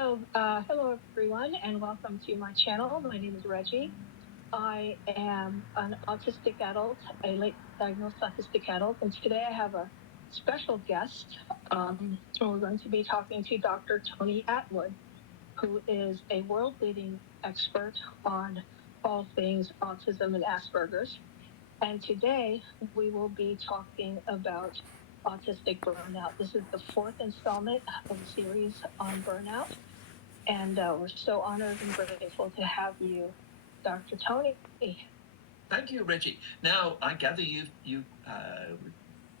Hello everyone, and welcome to my channel. My name is Reggie. I am an autistic adult, a late diagnosed autistic adult, and today I have a special guest. We're going to be talking to Dr. Tony Attwood, who is a world leading expert on all things autism and Asperger's. And today we will be talking about autistic burnout. This is the fourth installment of a series on burnout. And we're so honored and grateful to have you, Dr. Tony. Thank you, Reggie. Now, I gather you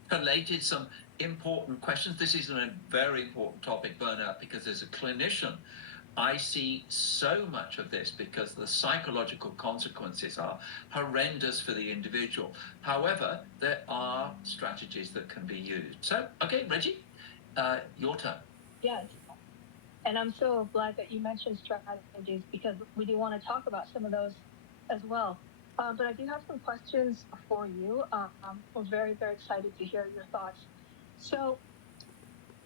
collated some important questions. This is a very important topic, burnout, because as a clinician, I see so much of this because the psychological consequences are horrendous for the individual. However, there are strategies that can be used. So, okay, Reggie, your turn. Yes. And I'm so glad that you mentioned strategies because we do want to talk about some of those as well. But I do have some questions for you. We're very, very excited to hear your thoughts. So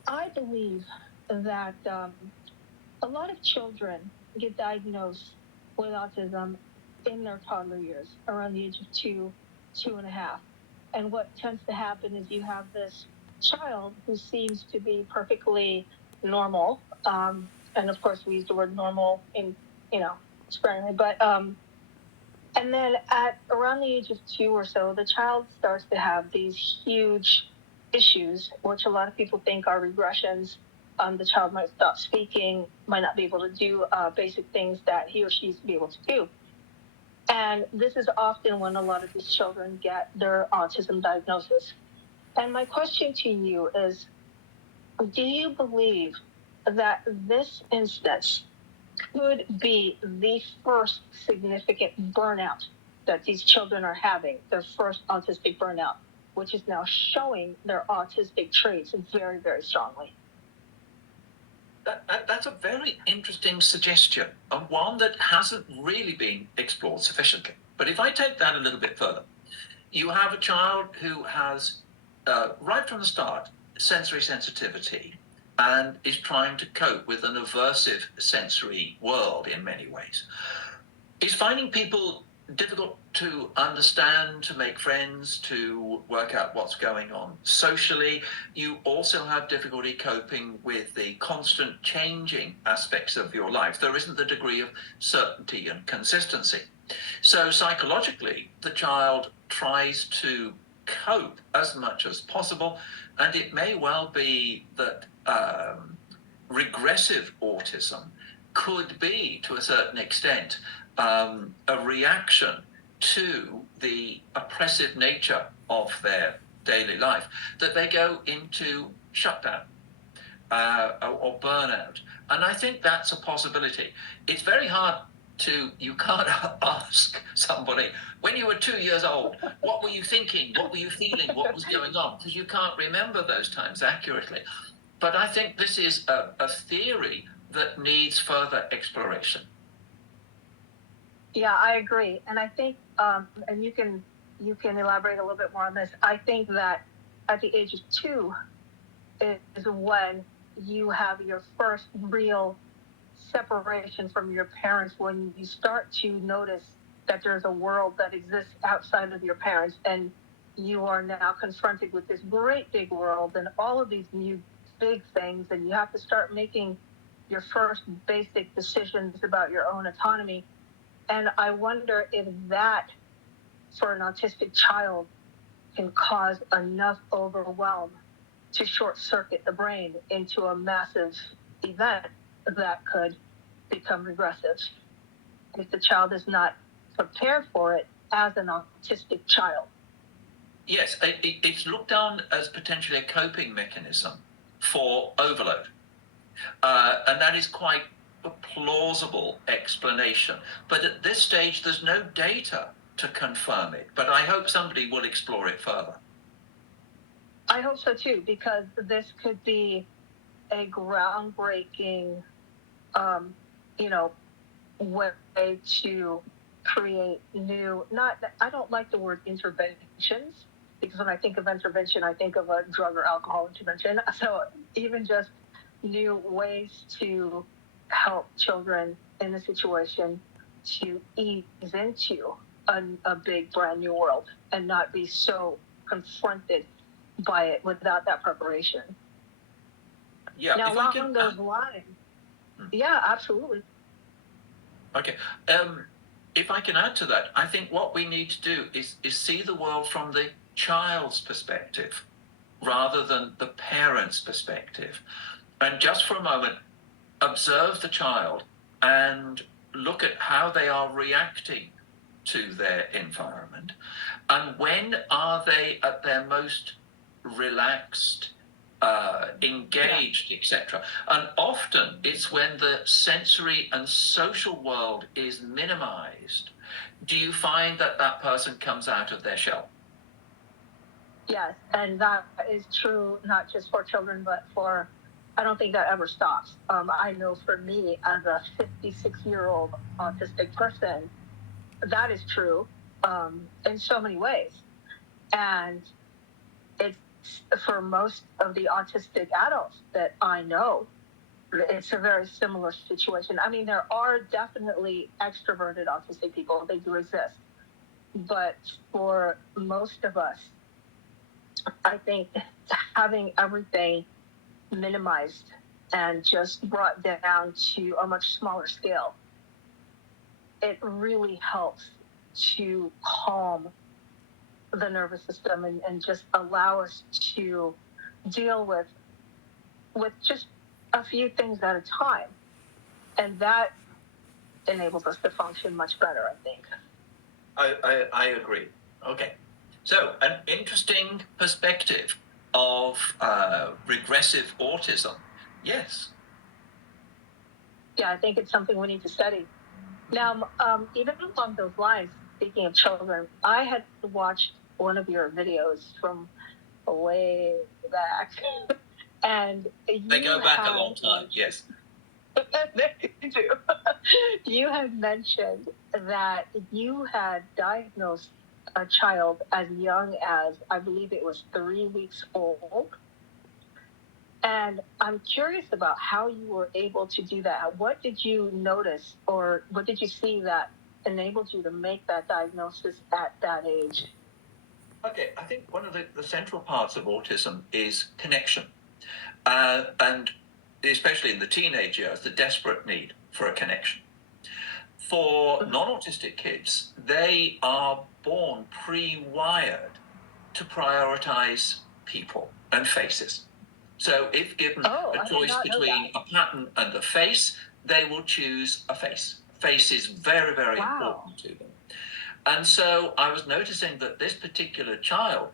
I believe that a lot of children get diagnosed with autism in their toddler years, around the age of 2.5. And what tends to happen is you have this child who seems to be perfectly normal. And of course, we use the word normal in, sparingly, but and then at around the age of 2 or so, the child starts to have these huge issues, which a lot of people think are regressions. The child might stop speaking, might not be able to do basic things that he or she used to be able to do. And this is often when a lot of these children get their autism diagnosis. And my question to you is, do you believe that this instance could be the first significant burnout that these children are having, their first autistic burnout, which is now showing their autistic traits very, very strongly? That's a very interesting suggestion, and one that hasn't really been explored sufficiently. But if I take that a little bit further, you have a child who has, right from the start, sensory sensitivity and is trying to cope with an aversive sensory world in many ways. Is finding people difficult to understand, to make friends, to work out what's going on socially. You also have difficulty coping with the constant changing aspects of your life. There isn't the degree of certainty and consistency. So psychologically, the child tries to cope as much as possible, and it may well be that regressive autism could be, to a certain extent, a reaction to the oppressive nature of their daily life, that they go into shutdown or burnout. And I think that's a possibility. It's very hard you can't ask somebody, when you were 2 years old, what were you thinking? What were you feeling? What was going on? Because you can't remember those times accurately. But I think this is a theory that needs further exploration. Yeah, I agree. And I think, and you can elaborate a little bit more on this. I think that at the age of 2 is when you have your first real separation from your parents, when you start to notice that there's a world that exists outside of your parents, and you are now confronted with this great big world and all of these new big things, and you have to start making your first basic decisions about your own autonomy. And I wonder if that, for an autistic child, can cause enough overwhelm to short circuit the brain into a massive event that could become regressive if the child is not prepared for it as an autistic child. Yes, it's looked on as potentially a coping mechanism for overload. And that is quite a plausible explanation. But at this stage, there's no data to confirm it. But I hope somebody will explore it further. I hope so too, because this could be a groundbreaking, way to create new, I don't like the word interventions, because when I think of intervention, I think of a drug or alcohol intervention. So even just new ways to help children in a situation to ease into a big brand new world and not be so confronted by it without that preparation. Yeah. Now, If I along can, those lines, yeah, absolutely. okay. If I can add to that, I think what we need to do is see the world from the child's perspective rather than the parent's perspective. And just for a moment, observe the child and look at how they are reacting to their environment. And when are they at their most relaxed, engaged, etc. And often it's when the sensory and social world is minimized. Do you find that that person comes out of their shell? Yes, and that is true not just for children, but for, I don't think that ever stops. I know for me, as a 56-year-old autistic person, that is true in so many ways. And it's for most of the autistic adults that I know, it's a very similar situation. I mean, there are definitely extroverted autistic people, they do exist. But for most of us, I think having everything minimized and just brought down to a much smaller scale, it really helps to calm the nervous system and just allow us to deal with just a few things at a time. And that enables us to function much better, I think. I agree. Okay. So, an interesting perspective of regressive autism. Yes. Yeah, I think it's something we need to study. Now, even along those lines, speaking of children, I had watched one of your videos from way back, and They you go back a had long time. Yes. you do. You had mentioned that you had diagnosed a child as young as, I believe it was 3 weeks old. And I'm curious about how you were able to do that. What did you notice, or what did you see that enabled you to make that diagnosis at that age? Okay. I think one of the central parts of autism is connection. And especially in the teenage years, the desperate need for a connection. For non-autistic kids, they are born pre-wired to prioritize people and faces. So if given Oh, a I did choice not know between that. a pattern and a face, they will choose a face. Face is very, very Wow. important to them. And so I was noticing that this particular child,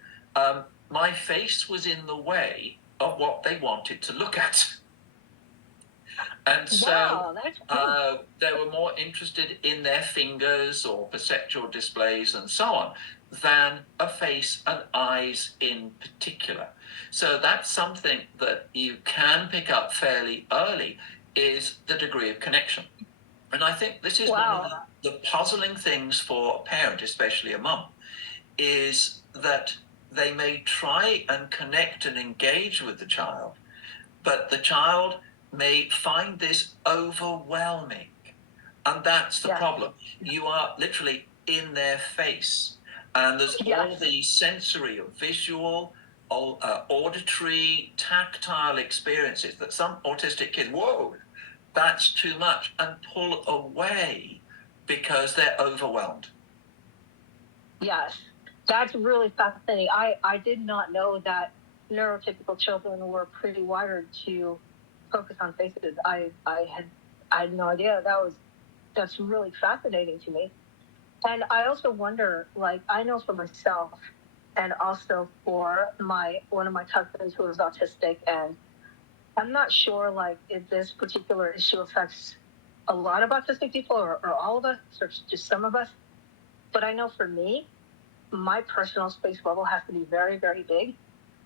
my face was in the way of what they wanted to look at. And so Wow, that's cool. they were more interested in their fingers or perceptual displays and so on than a face and eyes in particular. So that's something that you can pick up fairly early, is the degree of connection. And I think this is one of Wow. the puzzling things for a parent, especially a mum, is that they may try and connect and engage with the child, but the child may find this overwhelming. And that's the Yes. problem. You are literally in their face, and there's all Yes. the sensory or visual, auditory, tactile experiences that some autistic kids, whoa, that's too much, and pull away because they're overwhelmed. Yes. That's really fascinating. I did not know that neurotypical children were pretty wired to focus on faces. I had no idea. That's really fascinating to me. And I also wonder, like, I know for myself and also for my one of my cousins who is autistic, and I'm not sure like if this particular issue affects a lot of autistic people or all of us or just some of us. But I know for me, my personal space bubble has to be very, very big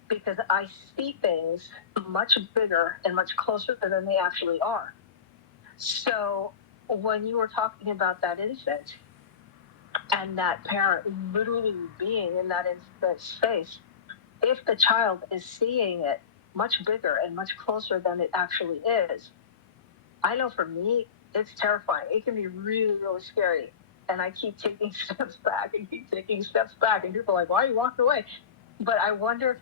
because I see things much bigger and much closer than they actually are. So when you were talking about that infant and that parent literally being in that infant's face, if the child is seeing it much bigger and much closer than it actually is, I know for me, it's terrifying. It can be really, really scary. And I keep taking steps back and keep taking steps back. And people are like, why are you walking away? But I wonder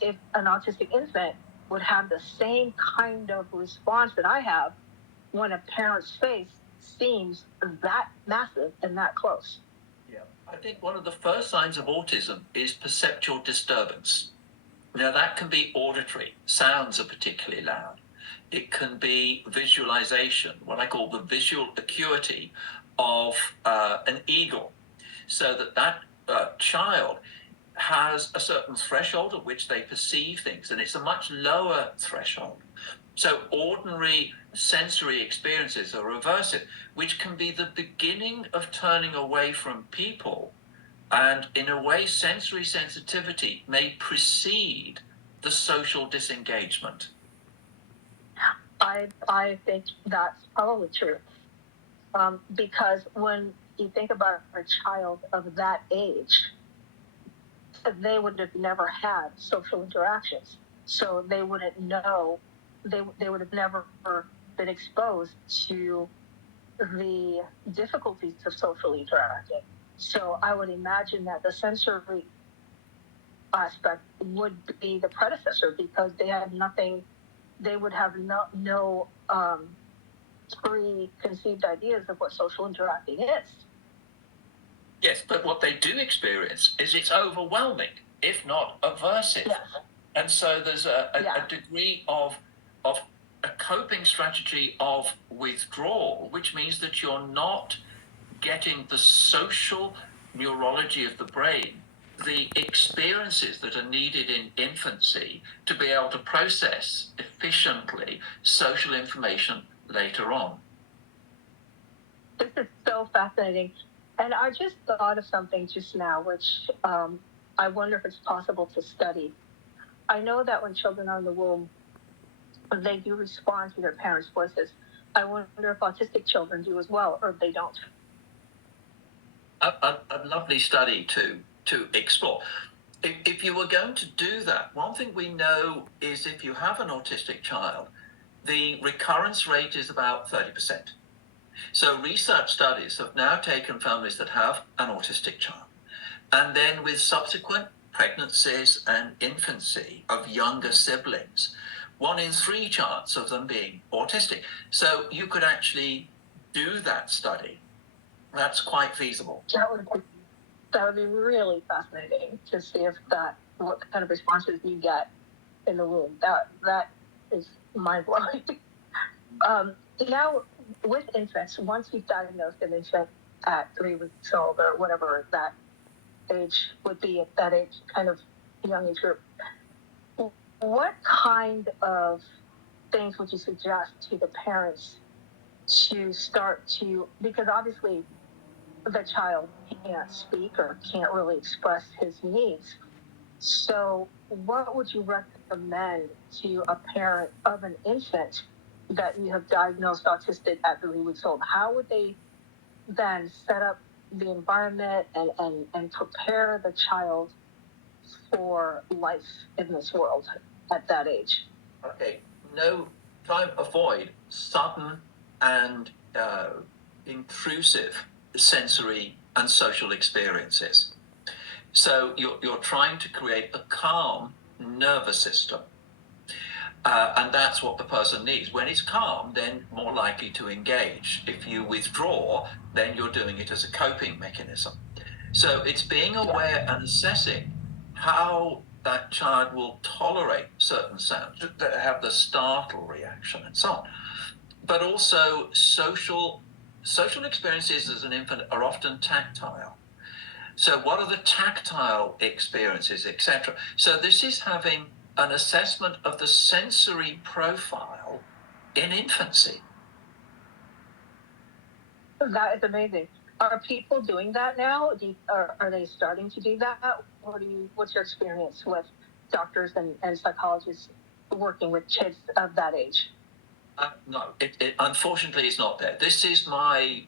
if an autistic infant would have the same kind of response that I have when a parent's face seems that massive and that close. Yeah, I think one of the first signs of autism is perceptual disturbance. Now, that can be auditory, sounds are particularly loud. It can be visualization, what I call the visual acuity of an eagle, so that child has a certain threshold at which they perceive things, and it's a much lower threshold. So ordinary sensory experiences are reversive, which can be the beginning of turning away from people. And in a way, sensory sensitivity may precede the social disengagement. I think that's probably true. Because when you think about a child of that age, they would have never had social interactions. So they wouldn't know, they would have never been exposed to the difficulties of social interacting. So I would imagine that the sensory aspect would be the predecessor because they have nothing, they would have no preconceived ideas of what social interacting is. Yes, but what they do experience is it's overwhelming, if not aversive. Yes. And so there's a degree of a coping strategy of withdrawal, which means that you're not getting the social neurology of the brain, the experiences that are needed in infancy to be able to process efficiently social information later on. This is so fascinating. And I just thought of something just now, which I wonder if it's possible to study. I know that when children are in the womb, they do respond to their parents' voices. I wonder if autistic children do as well, or if they don't. A lovely study to explore. If you were going to do that, one thing we know is if you have an autistic child, the recurrence rate is about 30%. So research studies have now taken families that have an autistic child, and then with subsequent pregnancies and infancy of younger siblings, 1 in 3 chance of them being autistic. So you could actually do that study. That's quite feasible. That would be really fascinating to see if what kind of responses you get in the womb. That is mind blowing. Now, with infants, once you've diagnosed an infant at 3 weeks old or whatever that age would be at that age, kind of young age group, what kind of things would you suggest to the parents to start to, because obviously the child can't speak or can't really express his needs. So what would you recommend to a parent of an infant that you have diagnosed autistic at 3 weeks old? How would they then set up the environment and prepare the child for life in this world at that age? Okay, try and avoid sudden and intrusive sensory and social experiences. So you're trying to create a calm nervous system. And that's what the person needs. When it's calm, then more likely to engage. If you withdraw, then you're doing it as a coping mechanism. So it's being aware and assessing how that child will tolerate certain sounds, that have the startle reaction and so on. But also social experiences as an infant are often tactile. So what are the tactile experiences, etc.? So this is having an assessment of the sensory profile in infancy. That is amazing. Are people doing that now? Are they starting to do that? What's your experience with doctors and psychologists working with kids of that age? No, it unfortunately is not there. This is my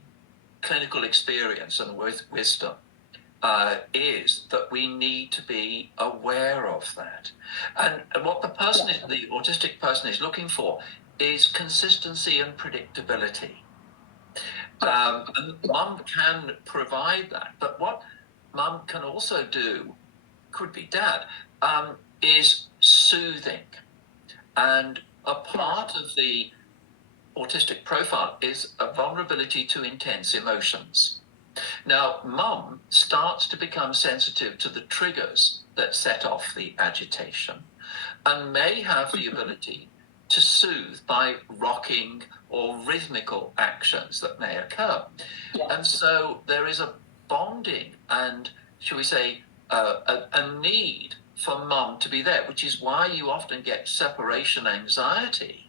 clinical experience and wisdom. Is that we need to be aware of that. And what the autistic person is looking for is consistency and predictability. And mum can provide that, but what mum can also do, could be dad, is soothing. And a part of the autistic profile is a vulnerability to intense emotions. Now, mum starts to become sensitive to the triggers that set off the agitation and may have the ability to soothe by rocking or rhythmical actions that may occur. And so there is a bonding and, shall we say, a need for mum to be there, which is why you often get separation anxiety,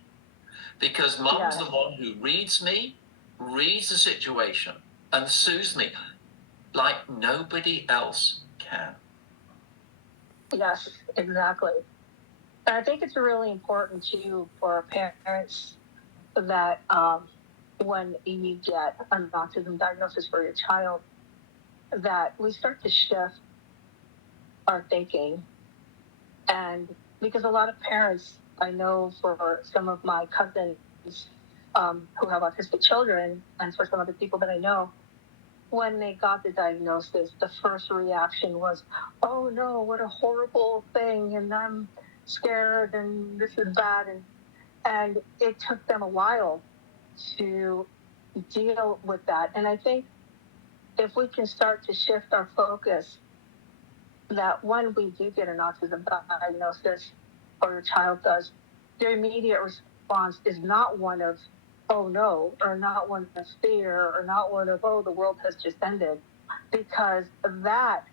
because mum's the one who reads me, reads the situation, and soothes me like nobody else can. Yes, exactly. And I think it's really important too for parents that when you get an autism diagnosis for your child, that we start to shift our thinking. And because a lot of parents, I know for some of my cousins who have autistic children, and for some of the people that I know, when they got the diagnosis, the first reaction was, oh no, what a horrible thing, and I'm scared, and this is bad. And it took them a while to deal with that. And I think if we can start to shift our focus, that when we do get an autism diagnosis, or your child does, their immediate response is not one of, oh no, or not one of fear, or not one of, oh, the world has just ended. Because that,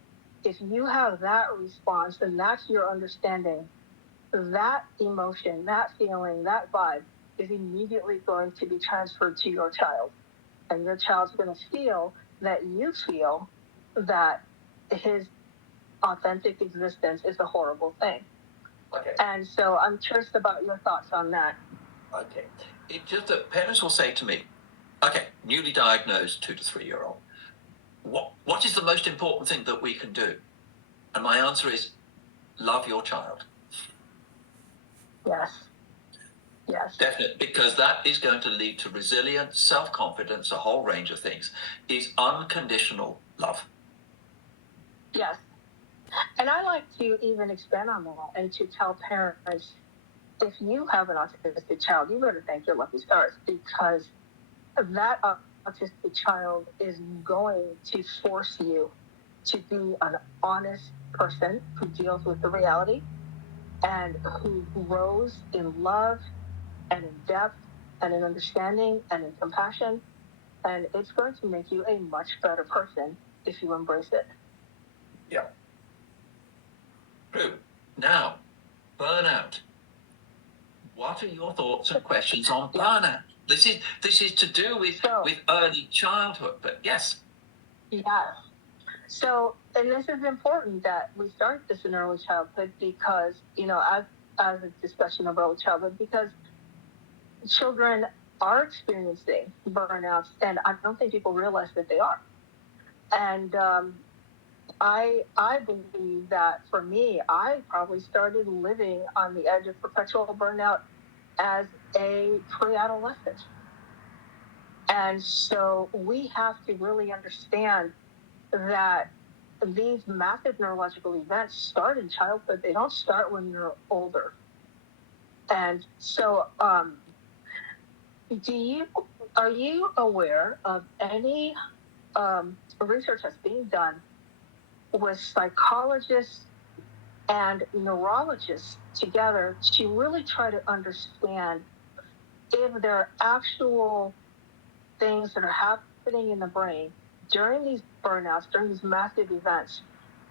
if you have that response, and that's your understanding, that emotion, that feeling, that vibe is immediately going to be transferred to your child. And your child's going to feel that you feel that his authentic existence is a horrible thing. Okay. And so I'm curious about your thoughts on that. Okay. It just that parents will say to me, okay, newly diagnosed 2 to 3 year old, what is the most important thing that we can do? And my answer is love your child. Yes. Yes. Definitely, because that is going to lead to resilience, self-confidence, a whole range of things, is unconditional love. Yes. And I like to even expand on that and to tell parents, if you have an autistic child, you better thank your lucky stars, because that autistic child is going to force you to be an honest person who deals with the reality and who grows in love and in depth and in understanding and in compassion. And it's going to make you a much better person if you embrace it. Yeah. True. Now, burnout. What are your thoughts and questions on burnout? This is to do with early childhood, but yes. Yeah. So, and this is important that we start this in early childhood, because, as a discussion of early childhood, because children are experiencing burnouts, and I don't think people realize that they are. And I believe that for me, I probably started living on the edge of perpetual burnout as a pre-adolescent. And so we have to really understand that these massive neurological events start in childhood. They don't start when you're older. And so, are you aware of any research that's being done with psychologists and neurologists together to really try to understand if there are actual things that are happening in the brain during these burnouts, during these massive events,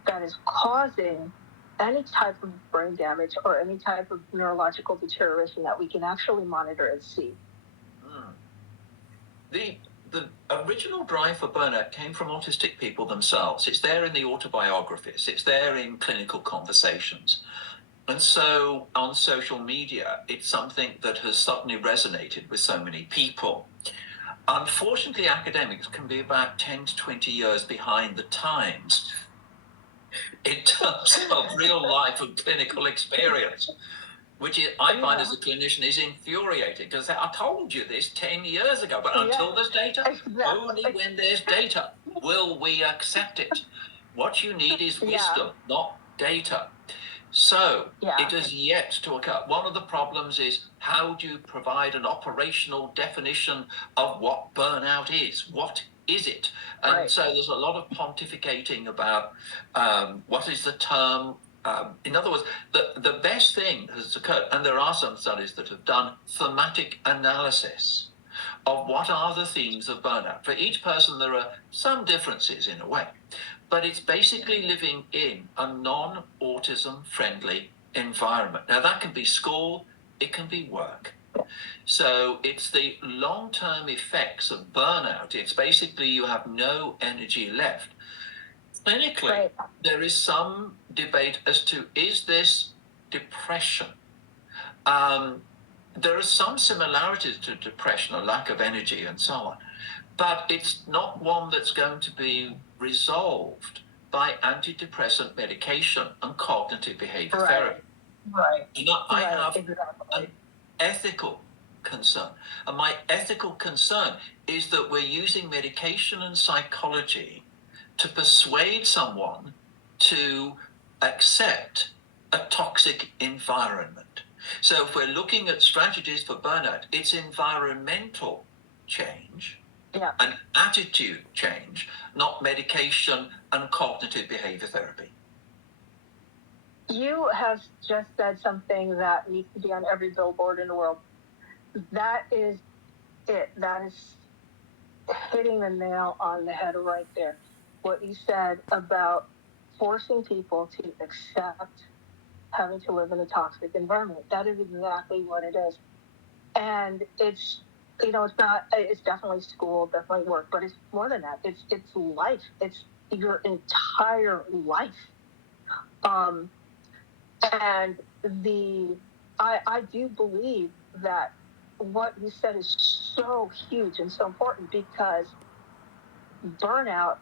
that is causing any type of brain damage or any type of neurological deterioration that we can actually monitor and see? The original drive for burnout came from autistic people themselves. It's there in the autobiographies. It's there in clinical conversations. And so on social media, it's something that has suddenly resonated with so many people. Unfortunately, academics can be about 10 to 20 years behind the times in terms of real life and clinical experience. which I find as a clinician is infuriating, because I told you this 10 years ago, but until there's data, only when there's data will we accept it. What you need is wisdom, not data. So it is yet to occur. One of the problems is, how do you provide an operational definition of what burnout is? What is it? And so there's a lot of pontificating about what is the term. In other words, the best thing has occurred, and there are some studies that have done thematic analysis of what are the themes of burnout. For each person, there are some differences in a way, but it's basically living in a non-autism friendly environment. Now, that can be school, it can be work. So it's the long-term effects of burnout. It's basically you have no energy left. Clinically, there is some debate as to, is this depression? There are some similarities to depression, a lack of energy and so on, but it's not one that's going to be resolved by antidepressant medication and cognitive behavior therapy. And I have an ethical concern. And my ethical concern is that we're using medication and psychology to persuade someone to accept a toxic environment. So if we're looking at strategies for burnout, it's environmental change and attitude change, not medication and cognitive behavior therapy. You have just said something that needs to be on every billboard in the world. That is it. That is hitting the nail on the head right there. What you said about forcing people to accept having to live in a toxic environment. That is exactly what it is. And it's, it's definitely school, definitely work, but it's more than that. It's life. It's your entire life. And I do believe that what you said is so huge and so important, because burnout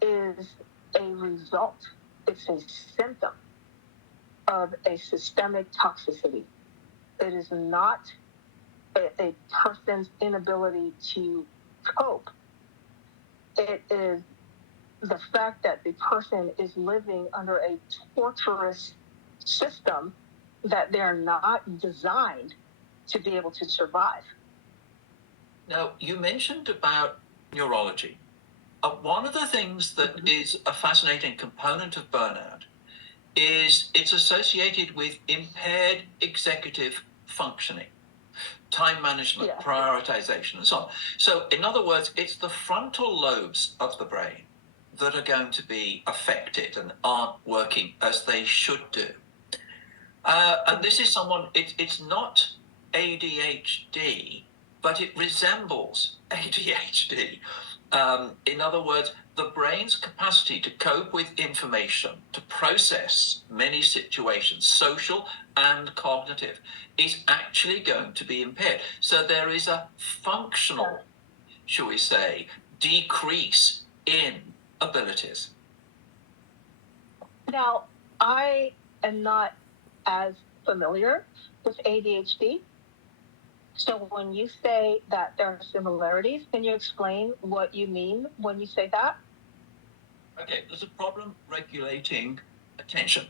is a result, it's a symptom of a systemic toxicity. It is not a person's inability to cope. It is the fact that the person is living under a torturous system that they're not designed to be able to survive. Now, you mentioned about neurology. One of the things that is a fascinating component of burnout is it's associated with impaired executive functioning, time management, prioritization, and so on. So, in other words, it's the frontal lobes of the brain that are going to be affected and aren't working as they should do. And this is it's not ADHD, but it resembles ADHD. In other words, the brain's capacity to cope with information, to process many situations, social and cognitive, is actually going to be impaired. So there is a functional, shall we say, decrease in abilities. Now, I am not as familiar with ADHD. So when you say that there are similarities, can you explain what you mean when you say that? Okay, there's a problem regulating attention.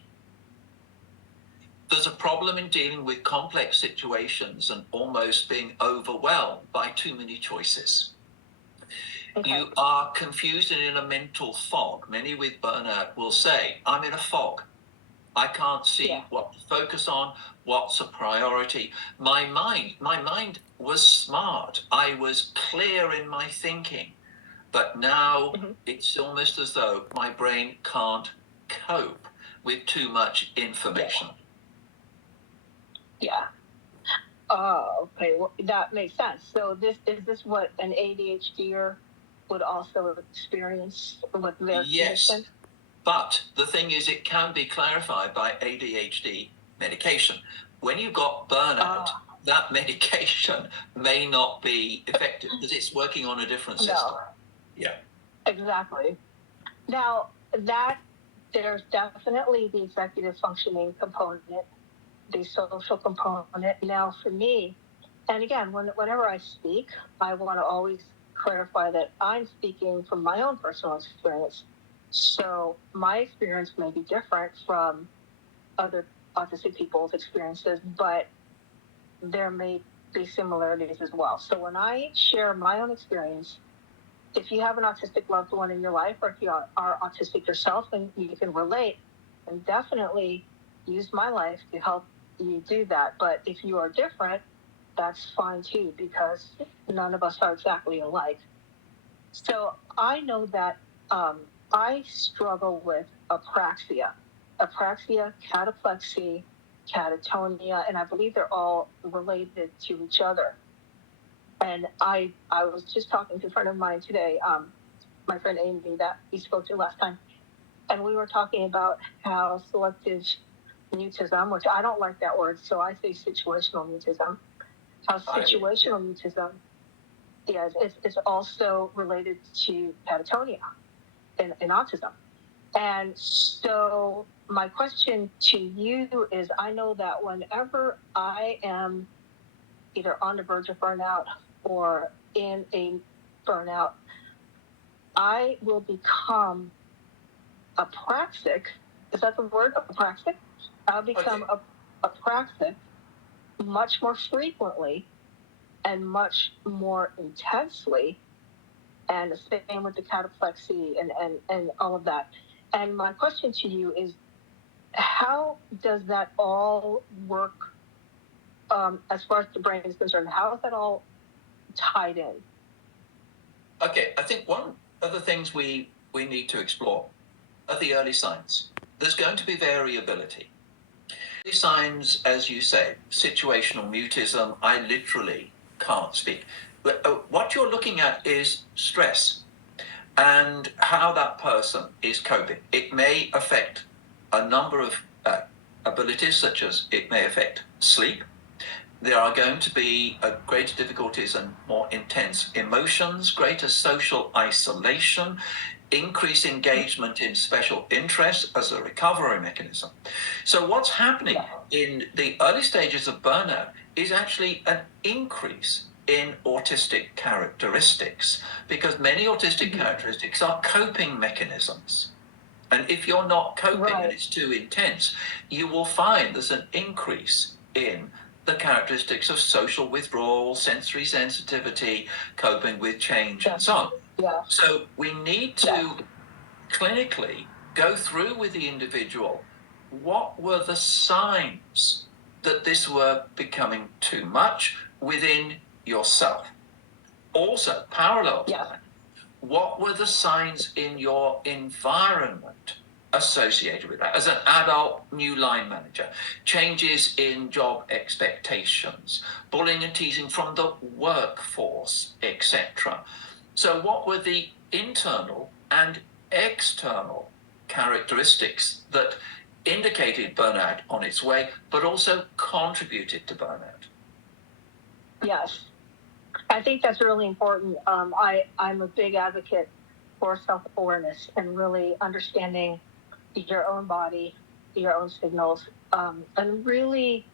There's a problem in dealing with complex situations and almost being overwhelmed by too many choices. Okay. You are confused and in a mental fog. Many with burnout will say, I'm in a fog. I can't see what to focus on, what's a priority. My mind was smart. I was clear in my thinking. But now it's almost as though my brain can't cope with too much information. Yeah. Oh, okay. Well, that makes sense. So is this what an ADHDer would also experience with their condition? But the thing is, it can be clarified by ADHD medication. When you've got burnout, that medication may not be effective because it's working on a different system. No. Yeah. Exactly. Now, there's definitely the executive functioning component. the social component. Now, for me, and again, whenever I speak, I want to always clarify that I'm speaking from my own personal experience. So my experience may be different from other autistic people's experiences, but there may be similarities as well. So when I share my own experience, if you have an autistic loved one in your life, or if you are autistic yourself and you can relate, then definitely use my life to help you do that. But if you are different, that's fine too, because none of us are exactly alike. So I know that I struggle with apraxia, cataplexy, catatonia, and I believe they're all related to each other. And I was just talking to a friend of mine today, my friend Amy that we spoke to last time, and we were talking about how selective mutism, which I don't like that word, so I say situational mutism, how situational mutism is also related to catatonia in autism. And so my question to you is, I know that whenever I am either on the verge of burnout or in a burnout, I will become apraxic. Is that the word? Apraxic? I'll become apraxic much more frequently and much more intensely. And the same with the cataplexy and all of that. And my question to you is, how does that all work as far as the brain is concerned? How is that all tied in? Okay, I think one of the things we need to explore are the early signs. There's going to be variability. Early signs, as you say, situational mutism, I literally can't speak. But what you're looking at is stress and how that person is coping. It may affect a number of abilities, such as it may affect sleep. There are going to be greater difficulties and more intense emotions, greater social isolation, increased engagement in special interests as a recovery mechanism. So what's happening in the early stages of burnout is actually an increase in autistic characteristics, because many autistic characteristics are coping mechanisms. And if you're not coping and it's too intense, you will find there's an increase in the characteristics of social withdrawal, sensory sensitivity, coping with change, and so on. So we need to clinically go through with the individual what were the signs that this were becoming too much within yourself. Also, parallel to that, what were the signs in your environment associated with that? As an adult new line manager, changes in job expectations, bullying and teasing from the workforce, etc. So what were the internal and external characteristics that indicated burnout on its way, but also contributed to burnout? Yes. I think that's really important. I'm a big advocate for self-awareness and really understanding your own body, your own signals, and really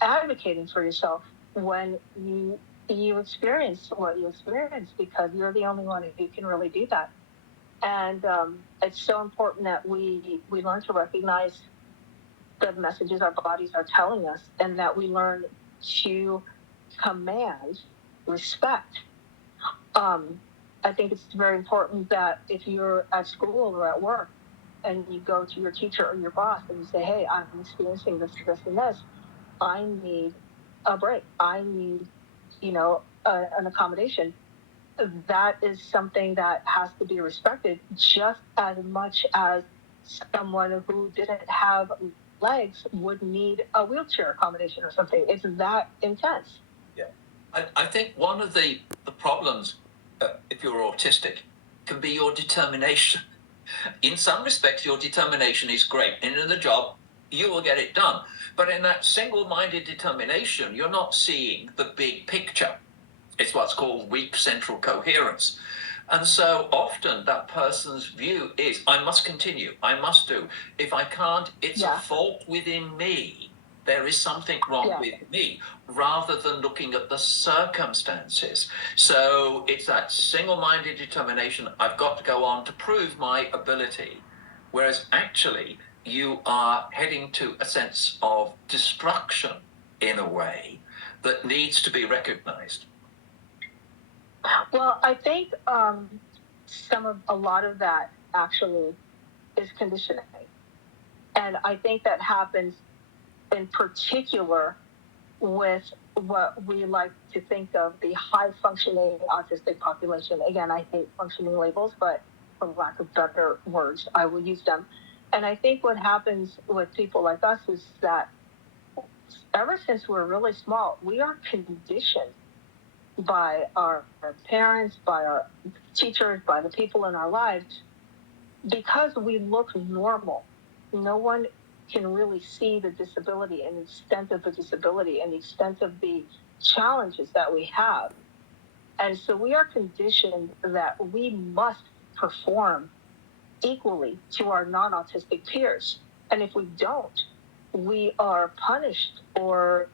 advocating for yourself when you experience what you experience, because you're the only one who can really do that. And it's so important that we learn to recognize the messages our bodies are telling us, and that we learn to command respect. I think it's very important that if you're at school or at work and you go to your teacher or your boss and you say, hey, I'm experiencing this, and this, I need a break. I need, an accommodation. That is something that has to be respected just as much as someone who didn't have legs would need a wheelchair accommodation or something. It's that intense. Yeah. I think one of the problems, if you're autistic, can be your determination. In some respects, your determination is great. And in the job, you will get it done. But in that single-minded determination, you're not seeing the big picture. It's what's called weak central coherence. And so often that person's view is, I must continue, I must do. If I can't, it's a fault within me. there is something wrong with me, rather than looking at the circumstances. So it's that single-minded determination, I've got to go on to prove my ability, whereas actually you are heading to a sense of destruction in a way that needs to be recognized. Well, I think a lot of that actually is conditioning. And I think that happens in particular with what we like to think of the high functioning autistic population. Again, I hate functioning labels, but for lack of better words, I will use them. And I think what happens with people like us is that ever since we're really small, we are conditioned by our parents, by our teachers, by the people in our lives, because we look normal. No one can really see the disability and the extent of the disability and the extent of the challenges that we have. And so we are conditioned that we must perform equally to our non-autistic peers. And if we don't, we are punished or,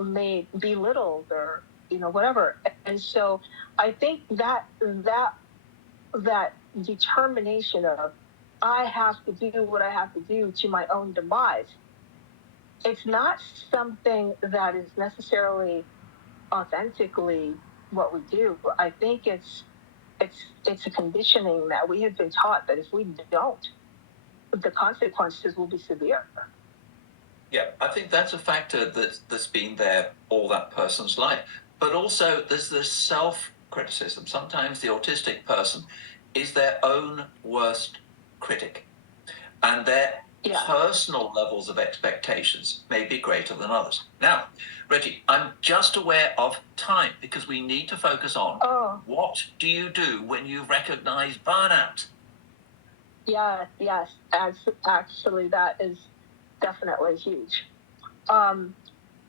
made belittled or, whatever. And so I think that determination of I have to do what I have to do to my own demise, it's not something that is necessarily authentically what we do. I think it's a conditioning that we have been taught that if we don't, the consequences will be severe. Yeah, I think that's a factor that's been there all that person's life. But also there's this self-criticism. Sometimes the autistic person is their own worst critic. And their personal levels of expectations may be greater than others. Now, Reggie, I'm just aware of time because we need to focus on what do you do when you recognize burnout? Yes. Actually, that is definitely huge.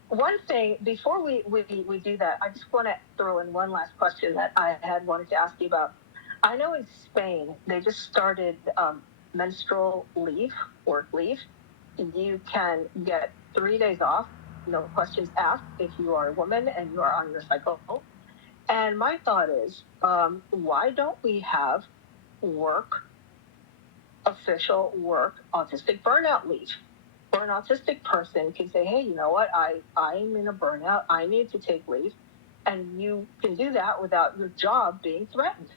One thing, before we do that, I just want to throw in one last question that I had wanted to ask you about. I know in Spain, they just started menstrual leave, work leave. You can get 3 days off, no questions asked, if you are a woman and you are on your cycle. And my thought is, why don't we have official work autistic burnout leave? Or an autistic person can say, hey, you know what, I'm in a burnout, I need to take leave. And you can do that without your job being threatened.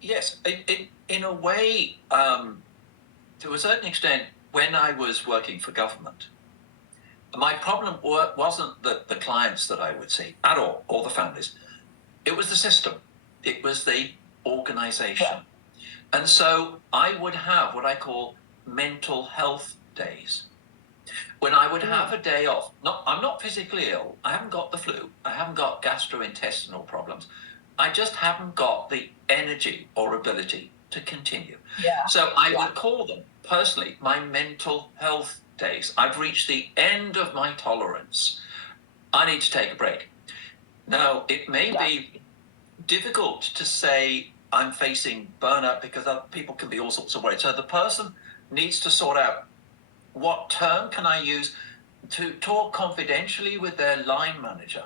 Yes, in a way, to a certain extent, when I was working for government, my problem wasn't the clients that I would see at all, or the families. It was the system. It was the organization. Yeah. And so I would have what I call mental health days. When I would have a day off, I'm not physically ill, I haven't got the flu, I haven't got gastrointestinal problems, I just haven't got the energy or ability to continue. Yeah. So I would call them, personally, my mental health days. I've reached the end of my tolerance. I need to take a break. Now, it may be difficult to say I'm facing burnout because other people can be all sorts of worried. So the person needs to sort out what term can I use to talk confidentially with their line manager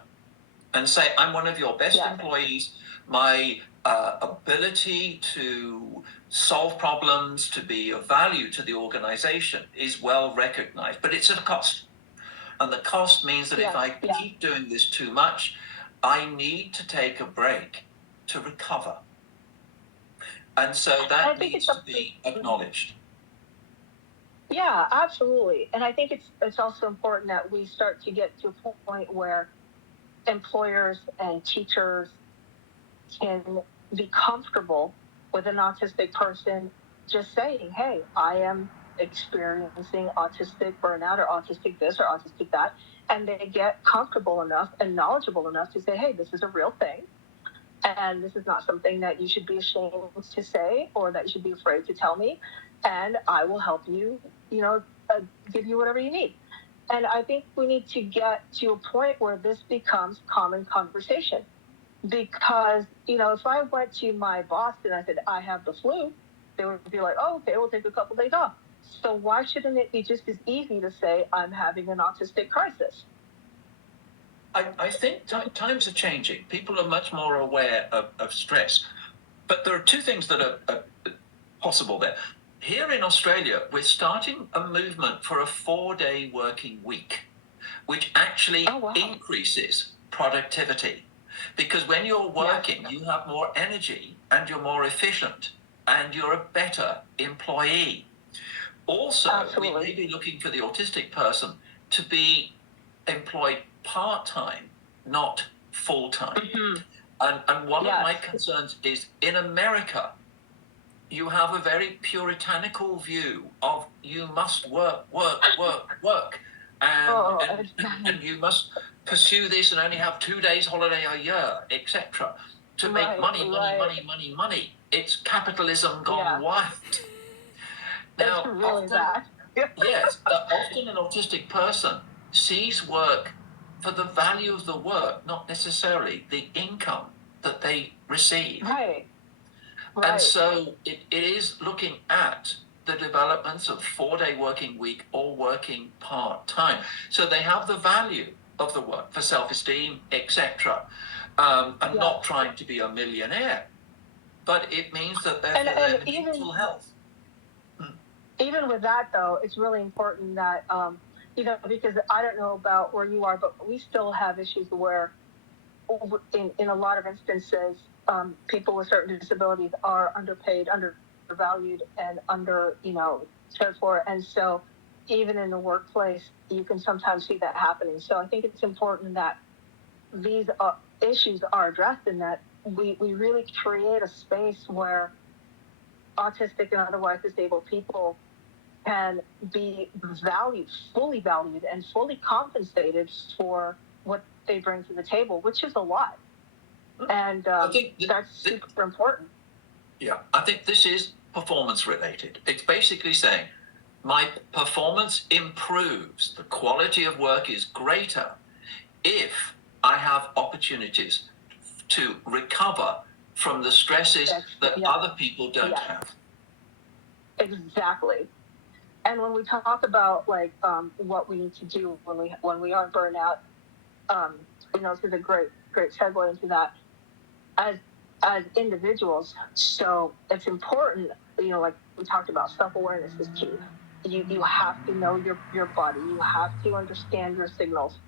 and say, I'm one of your best employees. My ability to solve problems, to be of value to the organization is well recognized, but it's at a cost. And the cost means that if I keep doing this too much, I need to take a break to recover. And so that needs to be acknowledged. Yeah, absolutely. And I think it's also important that we start to get to a point where employers and teachers can be comfortable with an autistic person just saying, hey, I am experiencing autistic burnout or autistic this or autistic that. And they get comfortable enough and knowledgeable enough to say, hey, this is a real thing. And this is not something that you should be ashamed to say or that you should be afraid to tell me. And I will help you, give you whatever you need. And I think we need to get to a point where this becomes common conversation. Because, if I went to my boss and I said, I have the flu, they would be like, oh, okay, we'll take a couple days off. So why shouldn't it be just as easy to say, I'm having an autistic crisis? I think times are changing. People are much more aware of stress. But there are two things that are possible there. Here in Australia, we're starting a movement for a 4-day working week, which actually increases productivity. Because when you're working, you have more energy and you're more efficient and you're a better employee. Also, we may be looking for the autistic person to be employed part-time, not full-time. And one of my concerns is in America, you have a very puritanical view of you must work, and you must pursue this and only have 2 days holiday a year, etc. To make money. It's capitalism gone wild. Now, It's really bad. Yes, often an autistic person sees work for the value of the work, not necessarily the income that they receive. Right. And so it is looking at the developments of 4-day working week or working part-time. So they have the value of the work for self-esteem, etc. And not trying to be a millionaire. But it means that they're for their mental health. Even with that, though, it's really important that, because I don't know about where you are, but we still have issues where in a lot of instances, people with certain disabilities are underpaid, undervalued, and cared for. And so even in the workplace, you can sometimes see that happening. So I think it's important that these issues are addressed and that we really create a space where autistic and otherwise disabled people can be fully valued and fully compensated for what they bring to the table, which is a lot. And I think that's super important. Yeah, I think this is performance related. It's basically saying my performance improves, the quality of work is greater if I have opportunities to recover from the stresses that other people don't have. Exactly. And when we talk about what we need to do when we are burnout, this is a great segue into that as individuals. So it's important, like we talked about, self-awareness is key. You have to know your body. You have to understand your signals.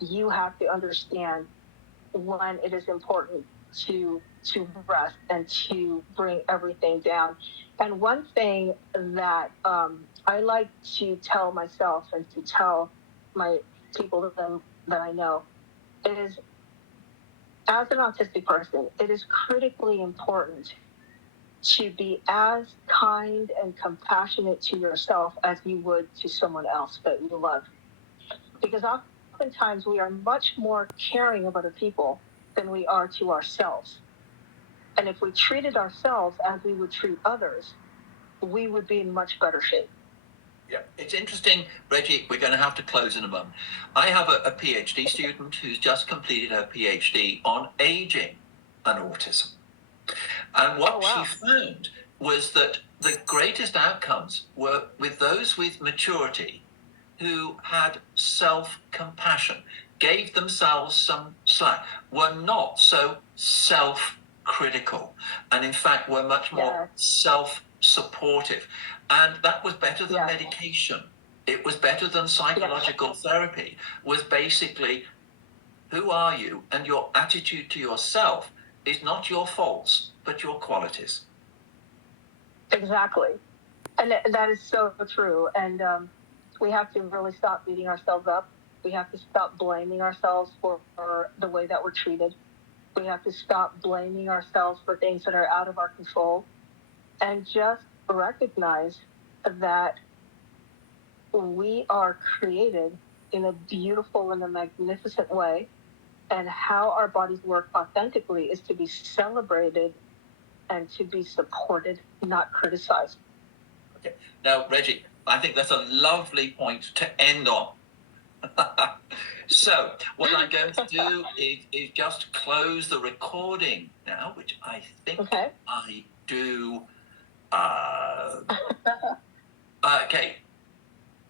You have to understand when it is important to rest and to bring everything down. And one thing that I like to tell myself and to tell my people that I know is, as an autistic person, it is critically important to be as kind and compassionate to yourself as you would to someone else that you love. Because oftentimes we are much more caring of other people than we are to ourselves. And if we treated ourselves as we would treat others, we would be in much better shape. Yeah, it's interesting, Reggie, we're going to have to close in a moment. I have a PhD student who's just completed her PhD on aging and autism. And what she found was that the greatest outcomes were with those with maturity who had self-compassion, gave themselves some slack, were not so self-critical, and in fact were much more self-supportive. And that was better than medication. It was better than psychological therapy. Was basically, who are you? And your attitude to yourself is not your faults, but your qualities. Exactly. And that is so true. And we have to really stop beating ourselves up. We have to stop blaming ourselves for the way that we're treated. We have to stop blaming ourselves for things that are out of our control and just recognize that we are created in a beautiful and a magnificent way, and how our bodies work authentically is to be celebrated and to be supported, not criticized. Okay. Now, Reggie, I think that's a lovely point to end on. So what I'm going to do is just close the recording now, which I think I do. Okay.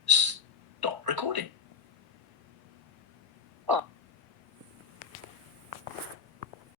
Stop recording.